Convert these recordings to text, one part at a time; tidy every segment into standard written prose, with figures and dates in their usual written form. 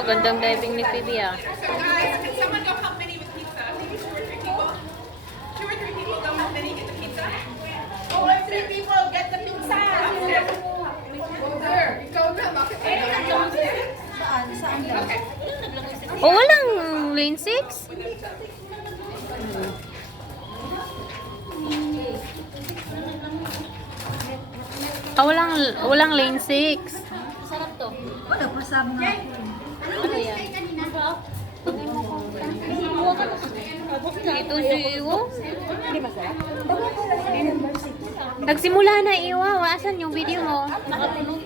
Wow, gandang diving ni Phoebe ah. Guys, can someone go help Minnie with pizza? Maybe 2 or 3 people. 2 or 3 people go help Minnie get the pizza. 2 or 3 people get the pizza. There. Ikaw na. Bakit? Saan daw? Okay. Oh, walang lane 6? Ah, walang lane 6. Sarap to. Wala, pasab nga ako. Ano yan? Ito si Iwo. Hindi masarap? Nagsimula na Iwa. Asan yung video mo? Nakatulog.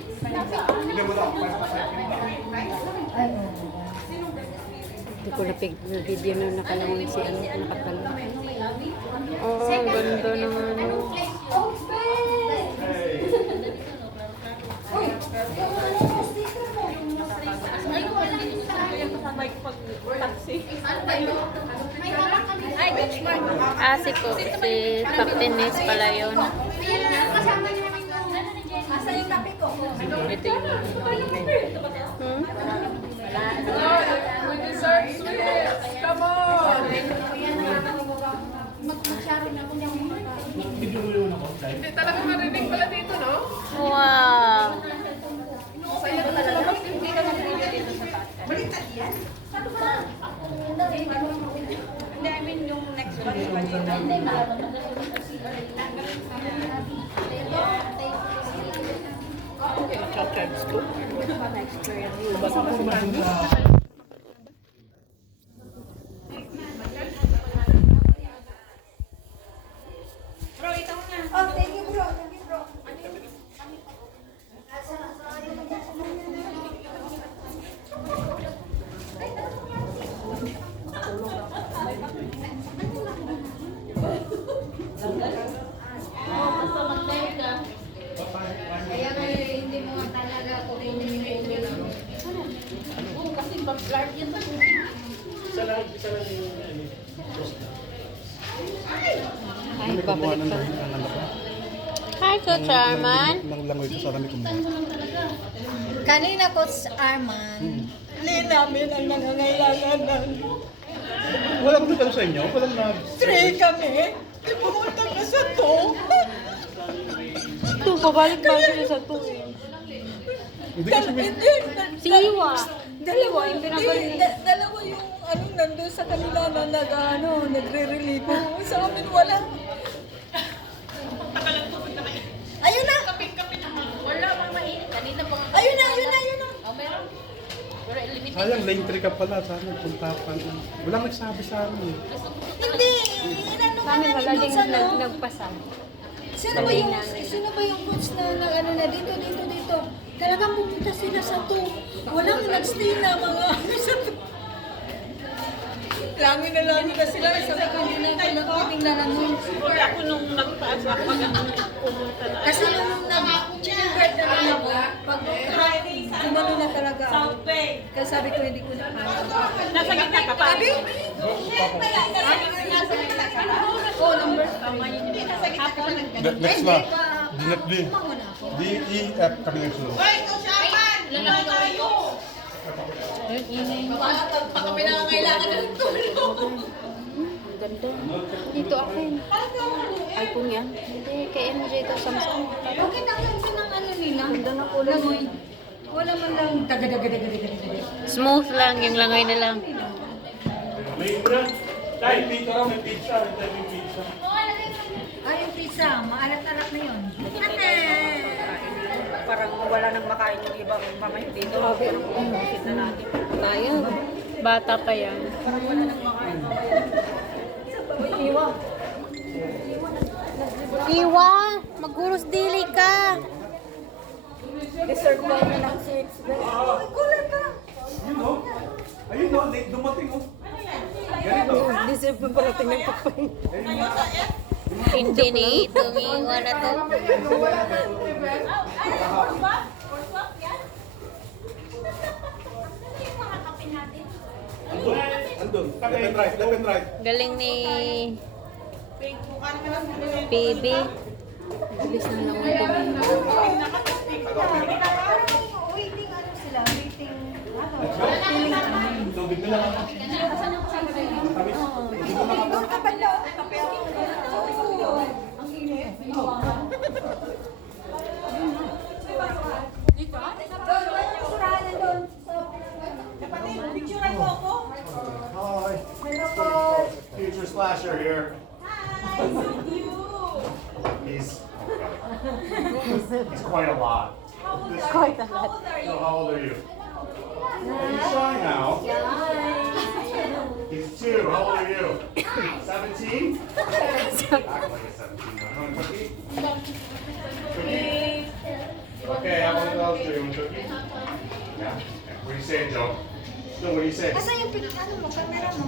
Ay, oo. Hindi ko na video na nakalangon si ano, nakatalong. Oh, ang ganda naman. Ah, si Captain Ness pala yun. Asa yung kape ko? Ito yung... Hmm? Come on. Hindi talaga marinig pala dito, no? Wow! Saya talaga. Hindi, I mean yung next one. Oh, thank you bro. Thank you bro. Kaya ngayon, hindi mo nga talaga kukunin yung Oo, kasi backyard yan. Ay, babalik pa. Hi, Coach Arman. Langoy ko sa kami kumuha. Kanina ko sa Arman, hindi namin ang nangangailangan ng Walang nagano sa inyo? Walang na... three kami. Pumunta na sa to. Ito, babalik ba sila sa to eh. Hindi kasi may... Si Iwa. Dalawa yung dalawa yung ano nandun sa kanila na nagre-relieve. Sa amin wala. Ayun na! Wala mang mainit. Kanina pa nga. Ayun na! Oh, meron. Pero limited. Sayang, lane 3 ka pala. Sana puntapan. Walang nagsabi sa amin eh. Hindi! Inano Sa ka amin, wala namin din doon sa no? nagpasal. Sino ba yung coach na nag-ano na dito? Talagang pumunta sila sa to. Walang nag-stay na mga ano sa to. Langoy na sila. Sabi ko hindi na ako nakatingnan ng noon. Ako nung nagtaas ako pumunta na. Kasi nung nag-chicken na lang ako, pag kumano na talaga ako. Kaya sabi ko hindi ko na kaya. Nasa gitna ka pa. Sabi? Oh, number 3. Next na. Dinat D. D, E, F kami ng sunod. Pag kami nangangailangan ng tulong. Ang ganda. Dito akin. iPhone yan. Hindi, kay MJ ito, Samsung. Bakit ang ganda ng ano nila? Ganda na kulay mo. Wala man lang taga-daga-daga-daga. Smooth lang yung langoy na lang. Ay, yung pizza. Maalat-alat na yun. Parang wala nang makain yung ibang mamay dito. Bakit na natin. Sayang. Bata pa yan. Iwa! Maghuros dili ka! Deserve ba na ng 6? Ayun no, late dumating oh. Deserve ba parating ng papain? Hindi ni itong iwa na to. Andun, left and right, left and right. Galing ni Baby. Bilis na lang ito. Waiting ano sila? Waiting ano? tubig na lang. Doon ka ba daw? Oo. Ang init. Dito? Doon, yung surahan doon. Kapatid, picturean mo ako. Hi. Hello po. Future Slasher here. Hi, you. He's quite a lot. Quite a lot. So how old are you? He's shy now. He's 2. How old are you? 17? Act like a 17. You want a cookie? Cookie? Okay, have one of those. Do you want a cookie? Yeah. What do you say, Joe? Joe, what do you say? Asan yung ano mo, camera mo?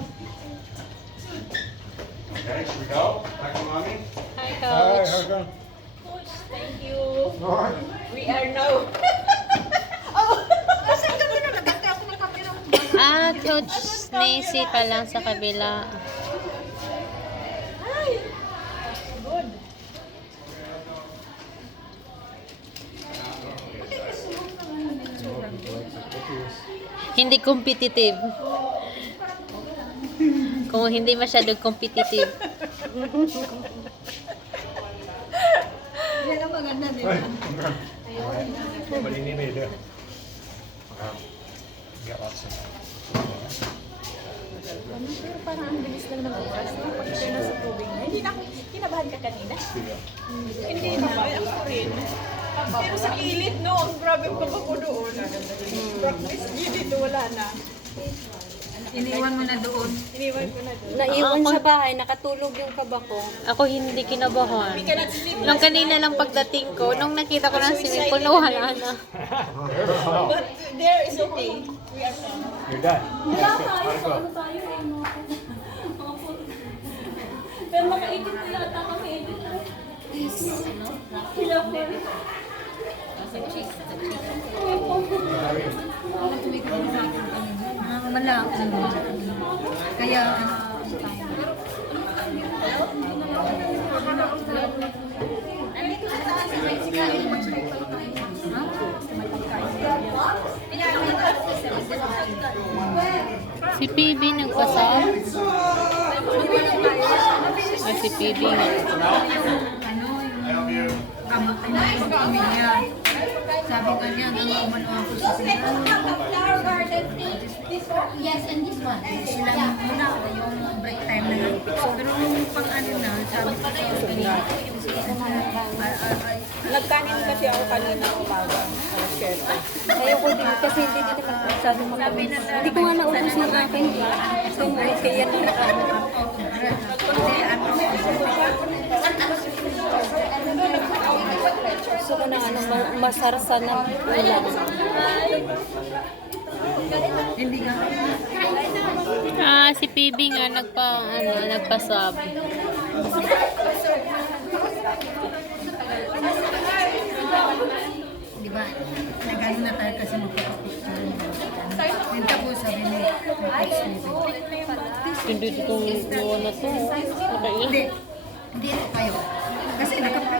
Okay, should we go? Back to mommy? Hi, Hi, Coach. how's it going? Coach, thank you. Alright. We are now. Asan ka ba na? Naganda ako ng camera mo. Ah, Coach Nancy pa lang sa kabila. Hindi competitive. Kung hindi masyadong competitive. Yan ang maganda, di ba? Hey, but you need me to get lots of. Parang ang bilis lang ng oras. Pagkita na sa tubig na. Hindi na ako, kinabahan ka kanina. Hindi naman, ako rin. Pero sa kilid, no, ang grabe pa ba ko doon. Practice gilid, wala na. Iniwan mo na doon. Iniwan ko na doon. Naiwan sa bahay, nakatulog yung kaba ko. Ako hindi kinabahan. We cannot sleep. Nung kanina lang pagdating ko, nung nakita ko ng swimming pool, nawala na. But there is okay. We are fine. You're done. Pero makaikot ko yata kami. Sila po. Wala. Kaya, Si PB nagpasal. Ay, si PB nga. ano, Help you. kamot ay nakikita niya. Sabi ka niya, umano ako sa sila. Flower garden, yes, and this one. Sila muna yung break time na yun. Pero nung pang ano na, sabi ko sa kanina, Nagkanin kasi ako kanina umaga. Ayoko din kasi hindi dito masyado makain. Hindi ko nga naubos ng akin. Kaya gusto ko na masarsa ng ulam. hindi ka. Ah, si PB nga nagpasab. Di ba? Nagano na tayo kasi magpapapicture. Yung tapos sabi ni Hindi itong gawa na to. Hindi. Hindi ito kayo. Kasi nakapagpapicture.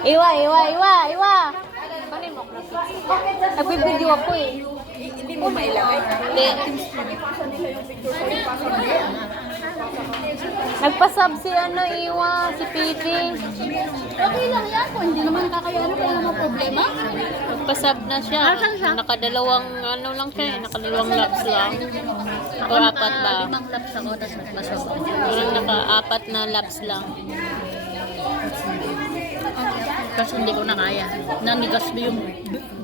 Iwa! Nagbibideo ako eh. Hindi mo mailagay. Hindi. Nagpasab si Iwa, si PB. Okay lang yan. Kung hindi naman kakayaan, wala namang problema. Nagpasab na siya. Nakadalawang lang siya, nakadalawang laps lang. O apat ba? 5 laps ako, tapos nagpasok ako. Parang naka-apat na laps lang. Kasi hindi ko na kaya. Nanigas ba yung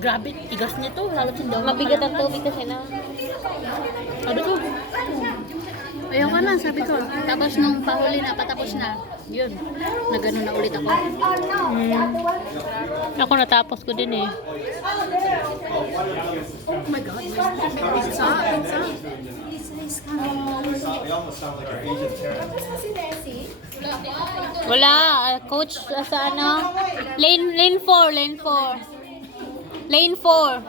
grabe, tigas nito. Lalo hindi ako Mabigat ang tubig kasi na. Sabi ko, ayoko na, sabi ko. Tapos nung pahuli na, patapos na, yun, nagano na ulit ako. Ako natapos ko din eh. Oh my God, pizza. They almost sound like an Asian parent. Wala, coach sa ano? Lane 4. Lane 4.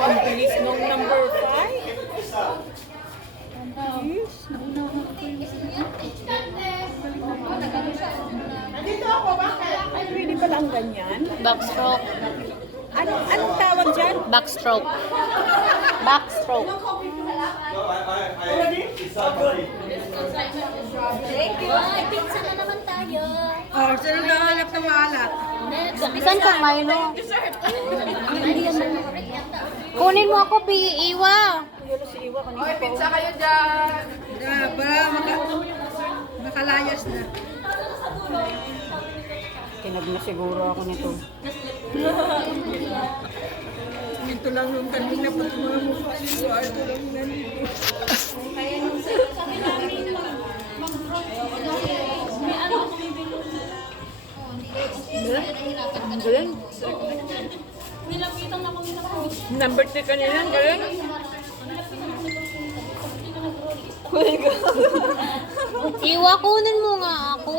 Ang bilis nung number 5. Ay, really pala ang ganyan? Backstroke. Anong tawag dyan? Backstroke. Backstroke. Ay, pizza na naman tayo. Oh, sino nahanap ng maalat? Saan ka, Milo? Hindi yan naman. Kunin mo ako, Iwa. Para nakalayas na. Tinag na siguro ako nito. Ito lang yung kanina pa mga mukha nito. Ito lang nandito. Ang galing. Number 3 kanina, ang galing. Iwa, kunin mo nga ako.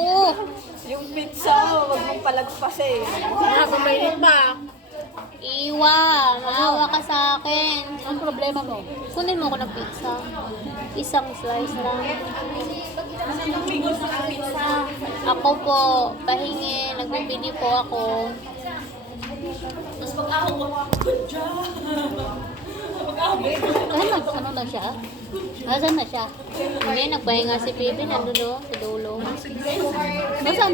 Yung pizza, wag mong palagpasin. Kumainit pa. Iwa, maawa ka sa akin. Ang problema mo? Kunin mo ako ng pizza. Isang slice lang. Ako po, pahingi. Nagbibili po ako. Ano na siya? Nasaan na siya? Hindi, nagpahinga si Pipi. Nandun o, sa dulo. Nasaan?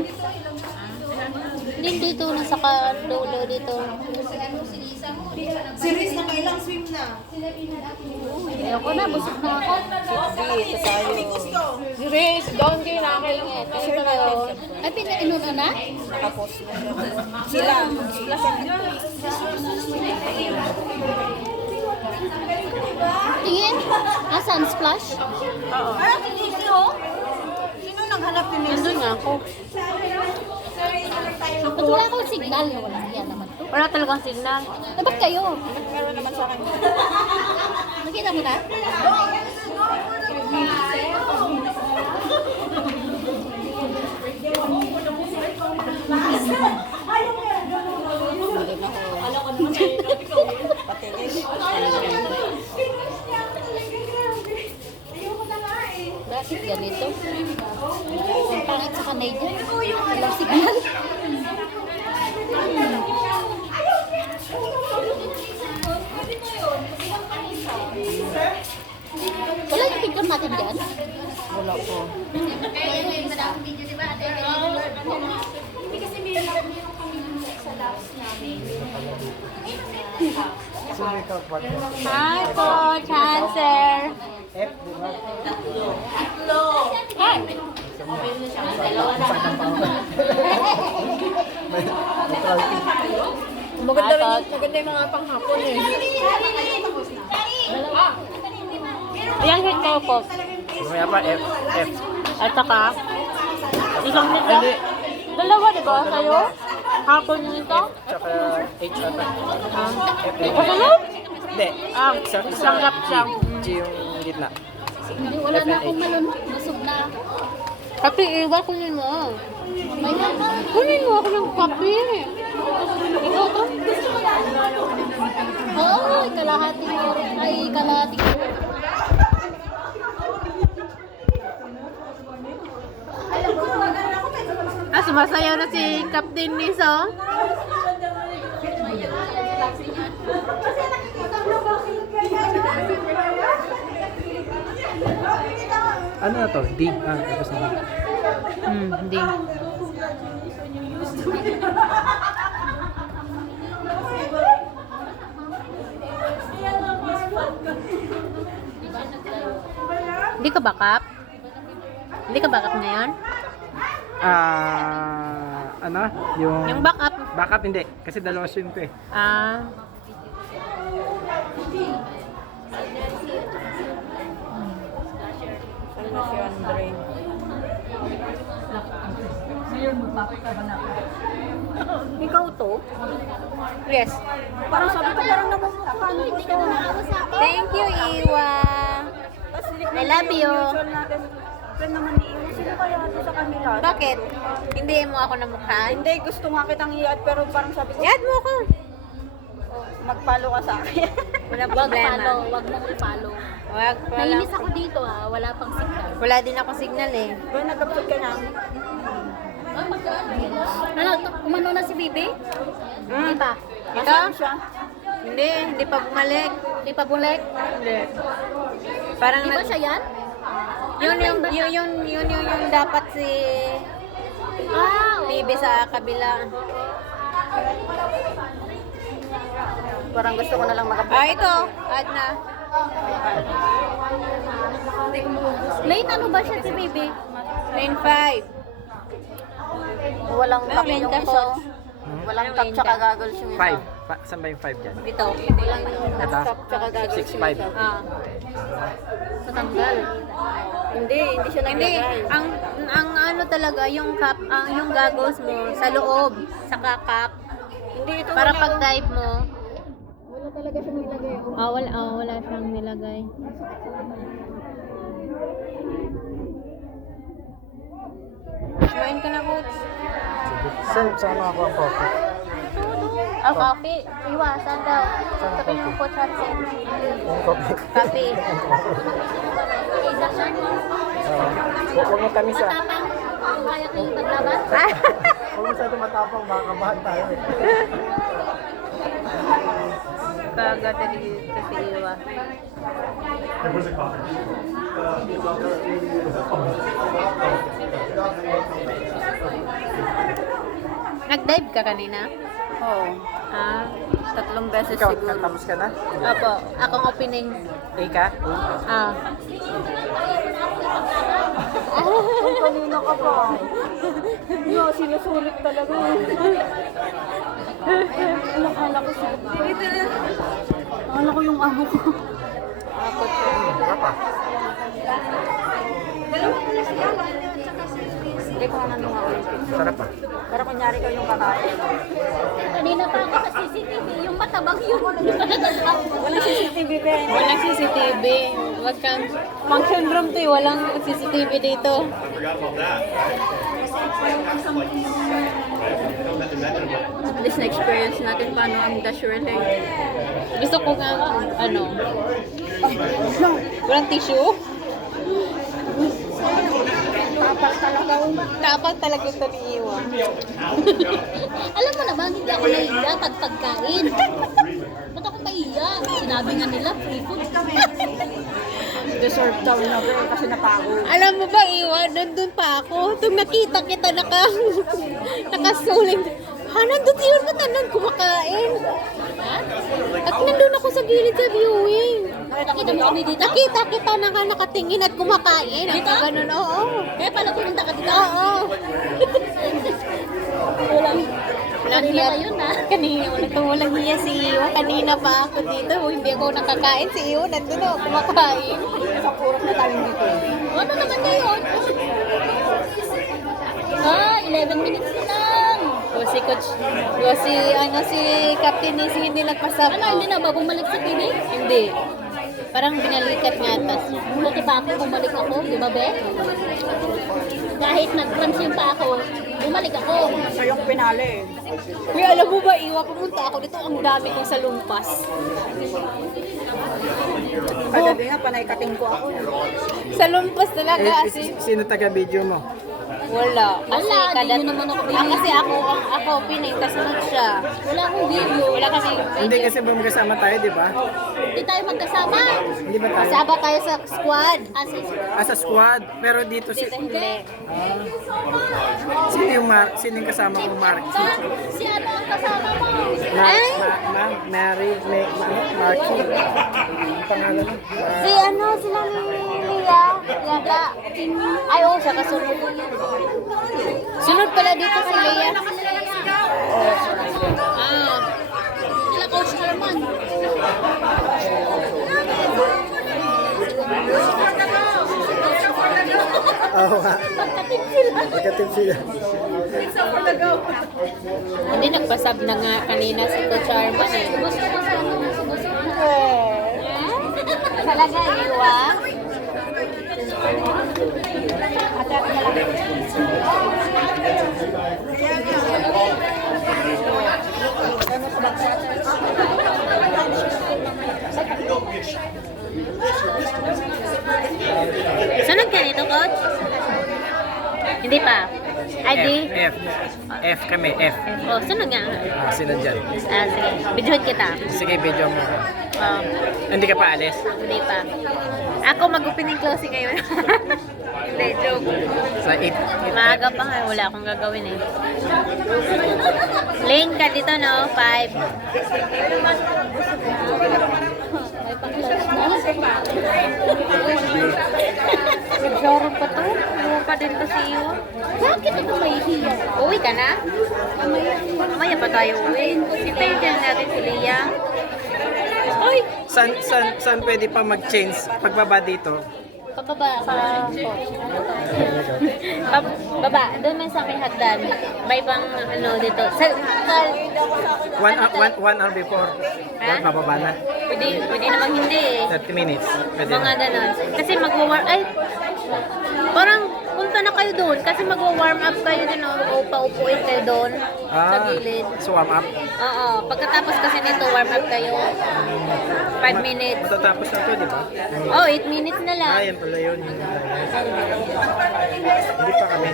Hindi dito, nasa dulo dito. Si Riz na kailang swim na. Ayoko na, busog na ako. Dito tayo. Riz, doon kayo na kayo. Ay, pinainunan na? Tapos, sila. Tingin? Asan? Splash? Ay, hindi oh. Sino naghanap din nito? Nandun nga ako. Ba't wala akong signal? Wala yan naman to. Wala talagang signal. Dapat kayo. Meron naman sa akin. Nakita mo na? Bakit ganito? Ang pangit sa Canadian. Walang signal. Wala yung picture natin dyan? Wala po. Hi po, Chancer. Hi. Maganda yung mga panghapon eh. Ayan, hit ko po. Mamaya pa, F. At saka, isang nito. Dalawa, di ba? Sa'yo? Hapon nito? Tsaka H ata. Kasunod? Hindi. Isang lap siya. G yung gitna. Hindi, wala na akong malunok. Busog na. Kape, iwa, kunin mo. May naman. Kunin mo ako ng kape. Ikaw to? Oo, kalahati ko. Ay, kalahati ko. Sumasayaw na si Captain Niso. Ano na to? D. Tapos na. Hindi. Hindi ka backup? Hindi ka backup ngayon? Ano? Yung backup. backup hindi. Kasi dalawa swim ko eh. Ano na si Andre? Ikaw to? Yes. Parang sabi ko parang namumukha. Hindi ka na nakawa sa akin. Thank you, Iwa. I love you. Friend naman ni Iwo. Sino kaya ito sa kanila? Bakit? Hindi mo ako na mukha? Hindi, gusto nga kitang i-add pero parang sabi ko, I-add mo ako. mag-follow ka sa akin. Walang Wag problema. follow, wag mong i-follow. Wag. Nainis ako dito ha, wala pang signal. Wala din ako signal eh. Pero nag-upload ka na. Ay, Ano, umano na si Bibi? Hindi pa. Ito? Hindi pa bumalik. Hindi pa bulik? Hindi. Parang Di ba siya yan? yun dapat si Bibi sa kabila. Parang gusto ko na lang Ito. Add na. Late ano ba siya si Bibi? 9.5. Walang Ano, kap yung lenta isa. ko? Walang Anong kap tsaka lenta? goggles yung isa. 5. Saan ba yung 5 dyan? Dito. Walang Ito? kap tsaka goggles yung 6.5. isa. Ah. Natanggal. Hindi siya Hindi, naglagay. ang ano talaga yung cup, yung goggles mo sa loob, sa cup. Hindi ito Para wala. pag dive mo, Wala talaga siya nilagay. wala siyang nilagay. Kumain ka na, coach. Saan ako ang coffee? Oh, coffee. Iwasan daw. Sabihin mo, coach Hudson. Yung coffee. Coffee. Huwag mo tamis ah. Matapang. Kaya kayong maglaban. Huwag mo masyado matapang, makakabahan tayo eh. Kagad dito si Iwa. Nag-dive ka kanina? Oo. Ah, 3 beses Ikaw, siguro. natapos ka na? Opo, akong opening. A ka? Ah. Kanina ka pa. Yo, sinusulit talaga. Akala ko siya. Akala ko yung amo ko. Apa? Hindi ko na nung ako. Sarap ah. Pero kunyari ko yung kakain. Kanina pa ako sa CCTV, yung matabang yun. Walang CCTV ba? Walang CCTV. Wag kang function room to eh. Walang CCTV dito. At least na-experience natin paano ang dash relay. Gusto ko nga, ano, walang tissue. Tapang talaga ito ni Iwa. Alam mo naman, hindi ako nahiya pag pagkain. Ba't ako mahiya? Sinabi nga nila, free food. Deserve daw na ba kasi napako. Alam mo ba, Iwa, nandun pa ako. Itong nakita kita, nakasuling. Ha, nandun yun, ba't nandun kumakain? Ha? At nandun ako sa gilid sa viewing. Nakita mo kami dito? Nakita kita nakatingin at kumakain. Dito? Ang ganun, oo. Kaya pala pumunta ka dito? Oo. Walang Kanina hiya yun, ha? walang hiya si Iwa. Kanina pa ako dito. Hindi ako nakakain. Si Iwa nandun ako kumakain. Ano naman ngayon? Ah, 11 minutes na lang. O si coach, si Captain Nisi hindi nagpasab. Ano, hindi na ba bumalik sa TV? Hindi. Parang binalikat nga tas. Buti pa ako, bumalik ako, di ba, Be? Kahit nag-transition pa ako, bumalik ako. Yung pinali. Uy, alam mo ba, Iwa, pumunta ako dito. Ang dami kong salumpas. Kagabi nga, panay-kating ko ako. Salumpas talaga. Sino taga-video mo? Wala. Kasi Wala, di nyo naman ako pinili. kasi ako pining, kasunod siya. Wala akong video. Wala kasi Hindi kasi ba magkasama tayo, di ba? Hindi tayo magkasama. Hindi ba tayo? Kasama tayo sa squad. Sa squad. Pero dito Dito hindi. sino yung kasama mo, Mark? Si ano ang kasama mo? Ay! Marky. Ang pangalan mo? Si sila ni Lia. Yata. Ay, oo, siya kasunod. Sunod pala dito si Lia. Ah. Sila Coach Herman. Oo nga. Magkatip sila. Hindi, nagpasab na nga kanina si Coach Arman eh. Gusto ko sa ano, gusto ko. Talaga, Iwa? Sunod ka nito, Coach? Hindi pa. Ay, D? F. F kami, F. Oh, sunod nga. Sino dyan? Sige. Videohan kita. Sige, video mo. Oh, Hindi ka pa alis? hindi pa. Ako mag-opening closing ngayon. Hindi, joke. Sa 8. Maaga pa nga, wala akong gagawin eh. Lane ka dito, no? 5. May pang-close na. Nagsorong pa to? Buo pa din to si iyo. Bakit ako mahihiya? Uwi ka na? Mamaya pa tayo uwi. Hintayin din natin si Leah. Uy! Saan pwede pa mag-change pagbaba dito? Pababa sa coach. Baba, doon man sa may hagdan. May pang ano dito. One hour before. Ha? Bababa na. Pwede naman hindi eh. 30 minutes. Pwede Mga na. ganon. Kasi ay, parang punta na kayo doon. Kasi magwa-warm up kayo din o paupuin kayo doon sa gilid. So warm up. Oo. Pagkatapos kasi nito, warm up kayo. 5 minutes. Matatapos na to, di ba? Oh, 8 minutes na lang. Yan pala yun. Hindi pa kami.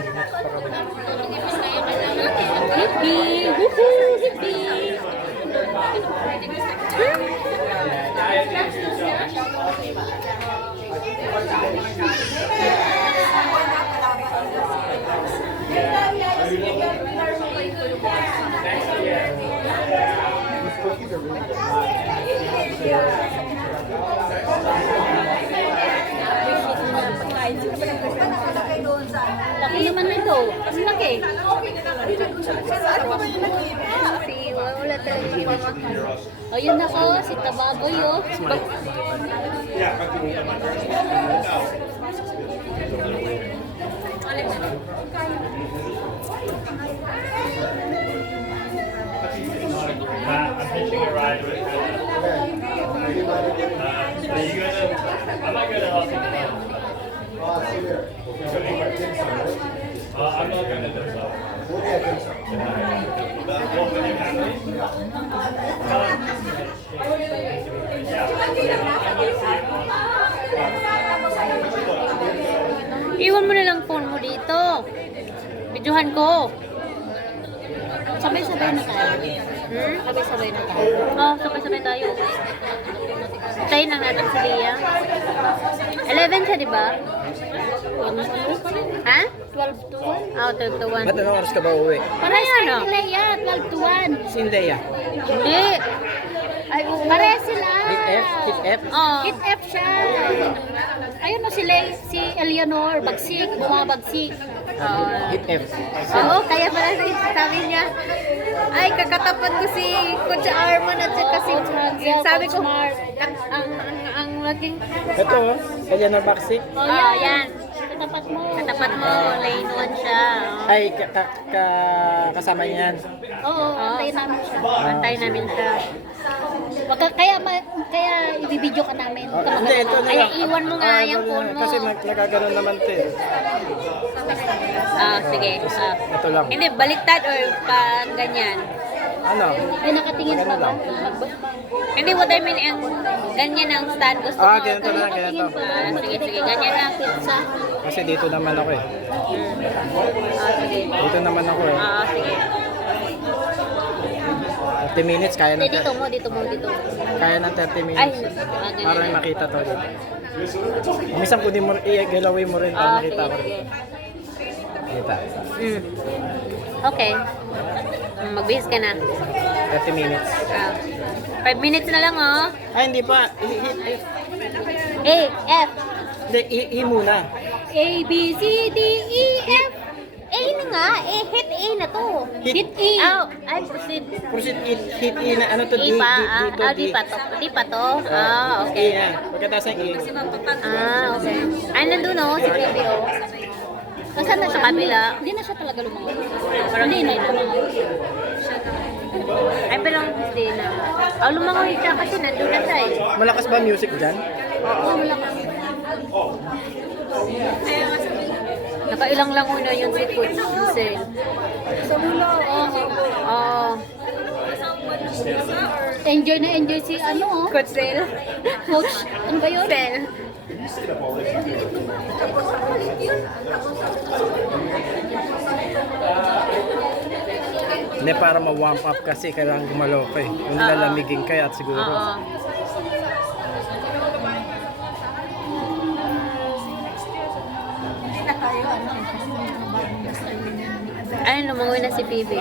Hippie! Woohoo! Hippie! Laki naman nito. Ang laki. Wala talaga. O yun ako, si Tababoy oh. I'm hitching a ride with are you gonna? I might go to Austin tomorrow. I'm not gonna do so. With your family? Iwan mo na lang phone mo dito. Videohan ko. Sabay-sabay na tayo. Sabay-sabay na tayo. Oo, sabay-sabay tayo. Tayo na natin si Leah. 11 siya, di ba? Ha? 12 to 1? Oo, 12 to 1. Ba't anong oras ka ba uwi? Pareho ano? Leia, 12 to 1. Si Indeya. Hindi. Ay, Pareho sila. Hit F? Hit F? Oo. Hit F siya. Ayun no si Eleanor, bagsik, bumabagsik. Hit F. Oo, kaya pala sabi niya, ay, kakatapat ko si Coach Arman at saka si sabi ko, ang naging, Ito, kaya na backseat. oh, yan. Katapat mo. Katapat mo, lane 1 siya. Ay, kasama niya yan. Oo, antayin namin siya. Antay namin siya. Kaya ibibidyo ka namin. Hindi, ito na Ay, lang. iwan mo nga yung phone mo. Kasi nagkaganon naman ito eh. Sige. Ito lang. Hindi, baliktad or pa ganyan. Ano? Ay, nakatingin pa ba? Hindi, what I mean, ang ganyan ang stand. Gusto mo. Ganito na lang, ganito. Sige, ganyan lang. Pizza. Kasi dito naman ako eh. Sige. Dito naman ako eh. Sige. 30 minutes, kaya na. Hindi, dito mo. Kaya ng 30 Ay, minutes. ganyan. Para makita to dito. Minsan kunin mo, galawin mo rin para makita ko. Sige. Kita. Okay. Magbihis ka na. 30 minutes. 5 minutes na lang, oh. Ay, hindi pa. Hit F. A, F. Hindi, E muna. A, B, C, D, E, F. A na nga. Hit A na to. Hit E. Oh, ay, proceed. Proceed, hit E na. Ano to? E D, pa. D, D, Di pa to. Di pa to. E Okay. na. Pagkatapos ng E. Okay. Ay, nandun, oh. Si Baby, oh. Nasaan na Sa siya? kabila. Hindi na siya talaga lumangoy. Parang Hindi na lumangoy. Ay, pero hindi na. Lumangoy siya kasi nandun na siya, eh. Malakas ba music dyan? Oo, wala ka. Nakailang langoy na yun si Coach Giselle. Sa dulo. Oo. Enjoy na enjoy si ano oh. Coach Sel. Coach, ano ba yun? Sel. Hindi, para ma-warm up kasi kailangan gumalaw ka eh. Kung nilalamigin ka at siguro. Oo. Hindi na tayo, ano, kasi bagong style na yun. Ayun, lumangoy na si PB.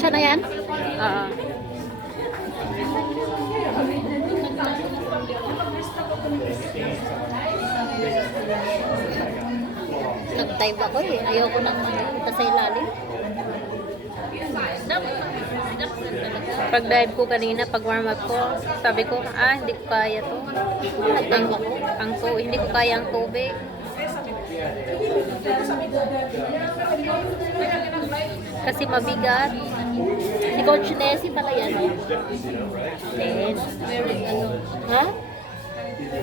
Siya na yan? Oo. Nag-dive ako eh. Ayoko nang magpunta sa ilalim. Pag dive ko kanina, pag warm up ko, sabi ko, hindi ko kaya to. Nag-dive ako. Hindi ko kaya ang tubig. Kasi mabigat. Si Coach Nessie pala yan. Oh. Then, Meron ano. Ha?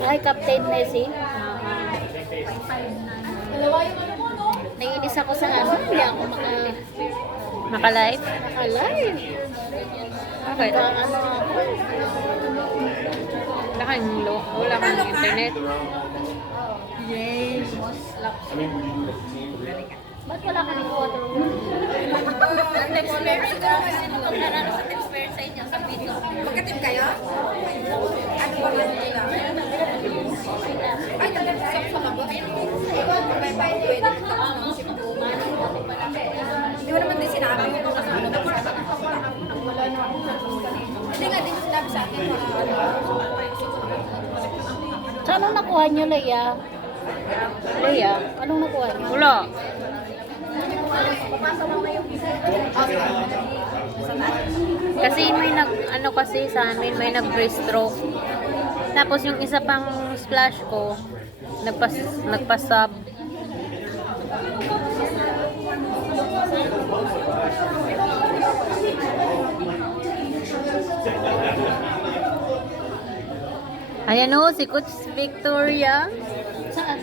Ay, Captain Nessie. Naiinis ako sa ano. Hindi ako maka-live. maka-live. Okay. Ano ako. Wala kang internet. Ba't wala ka ng water? Next siguro kasi nung naglaro sa next fair sa inyo sa video. Magkatim kayo? Ano ba nga nila? Ay, nag-usap sa kabo. May pwede. Hindi mo naman din sinabi yung mga kasama ko. Wala na ako. Hindi nga din sinabi sa akin. Saan ang nakuha niyo, Leia? Leia? Anong nakuha niyo? Wala. Kasi may kasi sa amin, may nag-breaststroke. Tapos yung isa pang splash ko, nagpasab. Ayan o, si Coach Victoria. Saan?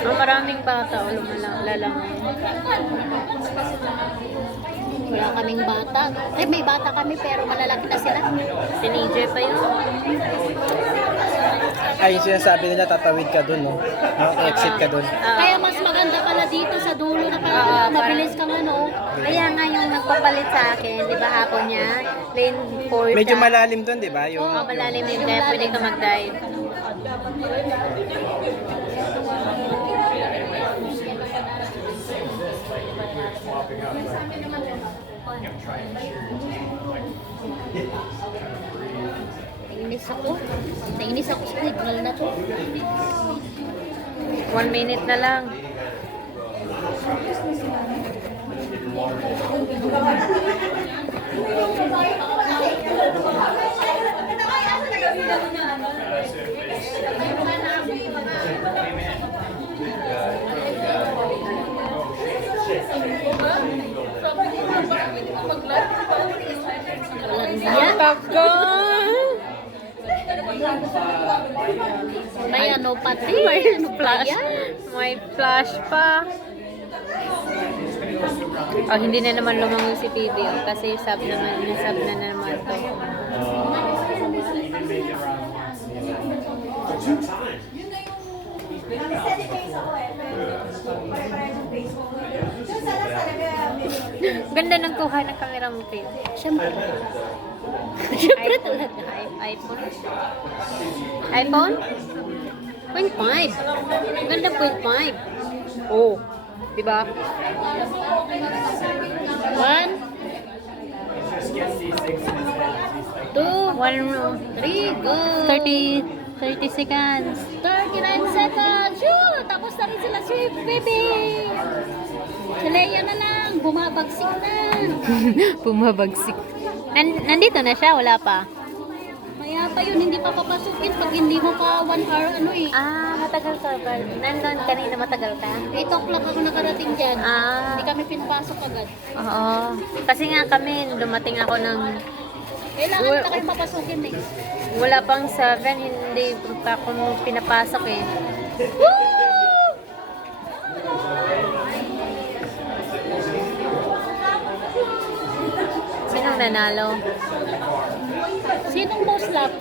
Ang maraming bata o lalang. Wala kaming bata. Eh, may bata kami pero malalaki na sila. Teenager pa yun. Ay, yung sinasabi nila, tatawid ka dun, no? Exit ka dun. Kaya mas maganda pala dito sa dulo na Oo, parang mabilis kang ano. Kaya nga yung nagpapalit sa akin, di ba hapon niya, lane 4 Medyo malalim dun, di ba? Yung, Oo, malalim yun, kaya pwede ka mag-dive. Nainis ako sa signal na to. 1 minute na lang. Yan. May ano pati. May Ano pa flash. yan? May flash pa. Oh, hindi na naman lumangoy si PB kasi sub na naman to. Ganda ng kuha ng camera mo, Pio. Siyempre. Siyempre talaga. iPhone? iPhone? 0.5. Ganda 0.5. Oh. Diba? 1, 2, 3, go! 30 seconds. 39 seconds. Shoot! Tapos na rin sila si Baby. Si Leia na lang. Bumabagsik na. Bumabagsik. Nandito na siya, wala pa. Maya pa yun, hindi pa papasukin pag hindi mo pa 1 hour ano eh. Matagal ka ba? Nandun kanina matagal ka? 8 o'clock ako nakarating dyan. Hindi kami pinapasok agad. Oo. Kasi nga kami, dumating ako ng Kailangan na kayo papasukin eh. wala pang 7, hindi pa ako pinapasok eh. nanalo? Sinong most lap?